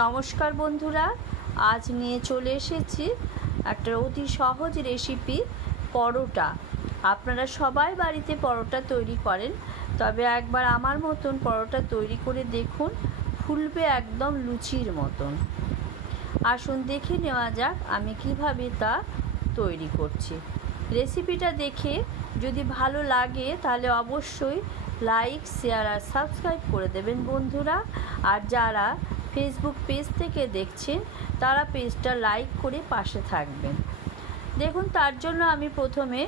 নমস্কার বন্ধুরা, আজ নিয়ে চলে এসেছি একটা অতি সহজ রেসিপি পরোটা। আপনারা সবাই বাড়িতে পরোটা তৈরি করেন, তবে একবার আমার মতন পরোটা তৈরি করে দেখুন, ফুলবে একদম লুচির মতন। আসুন দেখে নেওয়া যাক আমি কিভাবে তা তৈরি করছি। রেসিপিটা দেখে যদি ভালো লাগে তাহলে অবশ্যই লাইক, শেয়ার আর সাবস্ক্রাইব করে দেবেন বন্ধুরা। আর যারা ফেসবুক পেজ থেকে দেখছেন তারা পেজটা লাইক করে পাশে থাকবেন। দেখুন, তার জন্য আমি প্রথমে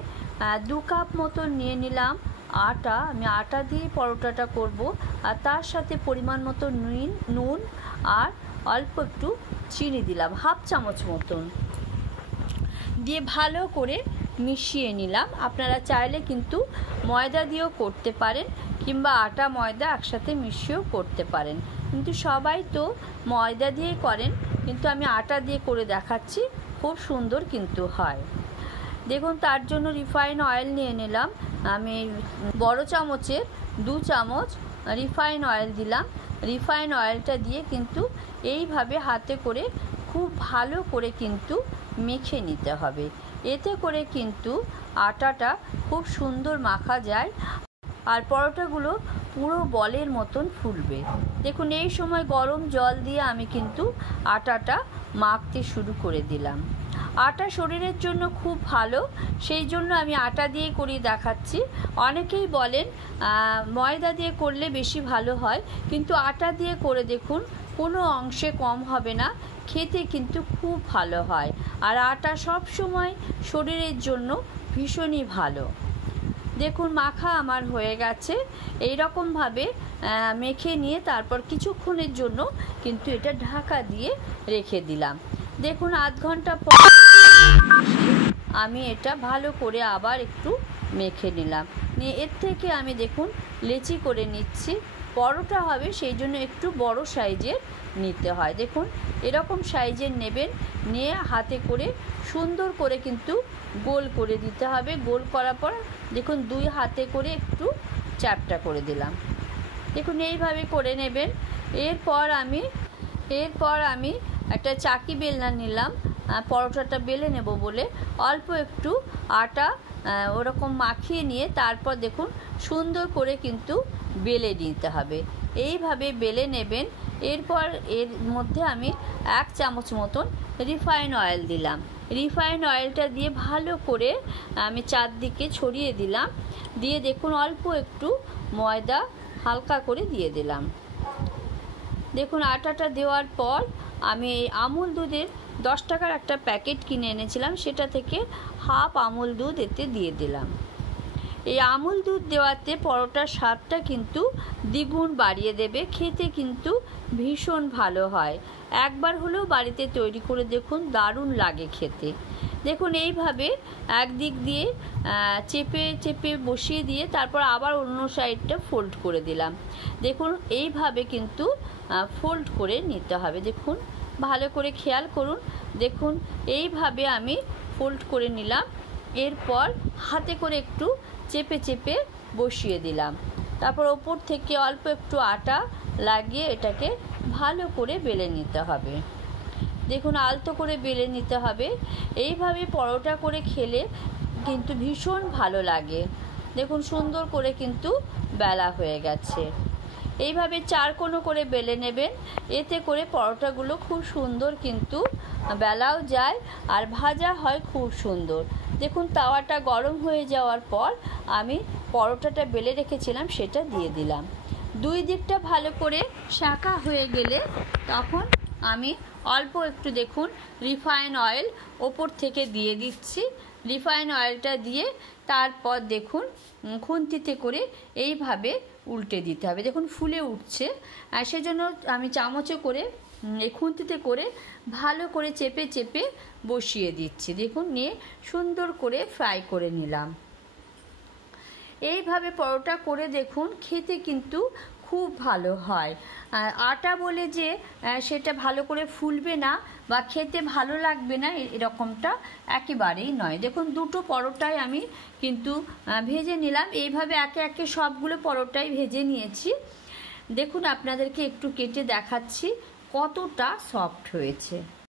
2 কাপ মতন নিয়ে নিলাম আটা। আমি আটা দিয়ে পরোটাটা করব, আর তার সাথে পরিমাণ মতো নুন আর অল্প একটু চিনি দিলাম, 1/2 চামচ মতন দিয়ে ভালো করে মিশিয়ে নিলাম। আপনারা চাইলে কিন্তু ময়দা দিয়েও করতে পারেন, কিংবা আটা ময়দা একসাথে মিশিয়েও করতে পারেন, কিন্তু সবাই তো ময়দা দিয়ে করেন, কিন্তু আমি আটা দিয়ে করে দেখাচ্ছি, খুব সুন্দর কিন্তু হয়। দেখুন, তার জন্য রিফাইন অয়েল নিয়ে নিলাম। আমি বড় চামচের 2 চামচ রিফাইন অয়েল দিলাম। রিফাইন অয়েলটা দিয়ে কিন্তু এইভাবে হাতে করে খুব ভালো করে কিন্তু মেখে নিতে হবে। এতে করে কিন্তু আটাটা খুব সুন্দর মাখা যায়, আর পরোটাগুলো পুরো বলের মতন ফুলবে। দেখুন, এই সময় গরম জল দিয়ে আমি কিন্তু আটাটা মাখতে শুরু করে দিলাম। আটা শরীরের জন্য খুব ভালো, সেই জন্য আমি আটা দিয়ে করে দেখাচ্ছি। অনেকেই বলেন ময়দা দিয়ে করলে বেশি ভালো হয়, কিন্তু আটা দিয়ে করে দেখুন, কোনো অংশে কম হবে না, খেতে কিন্তু খুব ভালো হয়। আর আটা সব সময় শরীরের জন্য ভীষণই ভালো। দেখুন, মাখা আমার হয়ে গেছে। এই রকমভাবে মেখে নিয়ে তারপর কিছুক্ষণের জন্য কিন্তু এটা ঢাকা দিয়ে রেখে দিলাম। দেখুন, আধ ঘন্টা পর আমি এটা ভালো করে আবার একটু মেখে নিলাম। নিয়ে এর থেকে আমি দেখুন লেচি করে নিচ্ছি। পরোটা হবে সেই জন্য একটু বড় সাইজের নিতে হয়। দেখুন, এরকম সাইজের নেবেন, নিয়ে হাতে করে সুন্দর করে কিন্তু গোল করে দিতে হবে। গোল করার পর দেখুন 2 হাতে করে একটু চ্যাপটা করে দিলাম। দেখুন, এইভাবে করে নেবেন। এরপর আমি একটা চাকি বেলনা নিলাম, পরোটাটা বেলে নেব বলে। অল্প একটু আটা ওরকম মাখিয়ে নিয়ে তারপর দেখুন সুন্দর করে কিন্তু বেলে নিতে হবে। এইভাবে বেলে নেবেন। এরপর এর মধ্যে আমি 1 চামচ মতন রিফাইন অয়েল দিলাম। রিফাইন অয়েলটা দিয়ে ভালো করে আমি চারদিকে ছড়িয়ে দিলাম। দিয়ে দেখুন অল্প একটু ময়দা হালকা করে দিয়ে দিলাম। দেখুন, আটাটা দেওয়ার পর আমি এই আমুল দুধের 10 টাকার একটা প্যাকেট কিনে এনেছিলাম, সেটা থেকে 1/2 আমুল দুধ এতে দিয়ে দিলাম। এই আমুল দুধ দেওয়াতে পরোটার স্বাদটা কিন্তু দ্বিগুণ বাড়িয়ে দেবে, খেতে কিন্তু ভীষণ ভালো হয়। একবার হলেও বাড়িতে তৈরি করে দেখুন, দারুণ লাগে খেতে। দেখুন, এইভাবে একদিক দিয়ে চেপে চেপে বসিয়ে দিয়ে তারপর আবার অন্য সাইডটা ফোল্ড করে দিলাম। দেখুন, এইভাবে কিন্তু ফোল্ড করে নিতে হবে। দেখুন, ভালো করে খেয়াল করুন। দেখুন, এইভাবে আমি ফোল্ড করে নিলাম। এরপর হাতে করে একটু চেপে চেপে বসিয়ে দিলাম। তারপর ওপর থেকে অল্প একটু আটা লাগিয়ে এটাকে ভালো করে বেলে নিতে হবে। দেখুন, আলতো করে বেলে নিতে হবে। এইভাবে পরোটা করে খেলে কিন্তু ভীষণ ভালো লাগে। দেখুন, সুন্দর করে কিন্তু বেলা হয়ে গেছে। এইভাবে 4 কোণো করে বেলে নেবেন, এতে করে পরোটাগুলো খুব সুন্দর কিন্তু বেলাও যায় আর ভাজা হয় খুব সুন্দর। দেখুন, তাওয়াটা গরম হয়ে যাওয়ার পর আমি পরোটাটা বেলে রেখেছিলাম সেটা দিয়ে দিলাম। 2 দিকটা ভালো করে শাঁকা হয়ে গেলে তখন আমি অল্প একটু দেখুন রিফাইন অয়েল ওপর থেকে দিয়ে দিচ্ছি। রিফাইন অয়েলটা দিয়ে তারপর দেখুন খুন্তিতে করে এইভাবে উল্টে দিতে হবে। দেখুন, ফুলে উঠছে, আর সেজন্য আমি চামচে করে এই খুন্তিতে করে ভালো করে চেপে চেপে বসিয়ে দিচ্ছি। দেখুন, নিয়ে সুন্দর করে ফ্রাই করে নিলাম। এইভাবে পরোটা করে দেখুন, খেতে কিন্তু খুব ভালো হয়। আটা বলে যে সেটা ভালো করে ফুলবে না বা খেতে ভালো লাগবে না, এরকমটা একেবারেই নয়। দেখুন, 2টো পরোটাই আমি কিন্তু ভেজে নিলাম। এইভাবে একে একে সবগুলো পরোটাই ভেজে নিয়েছি। দেখুন, আপনাদেরকে একটু কেটে দেখাচ্ছি কতটা সফট হয়েছে।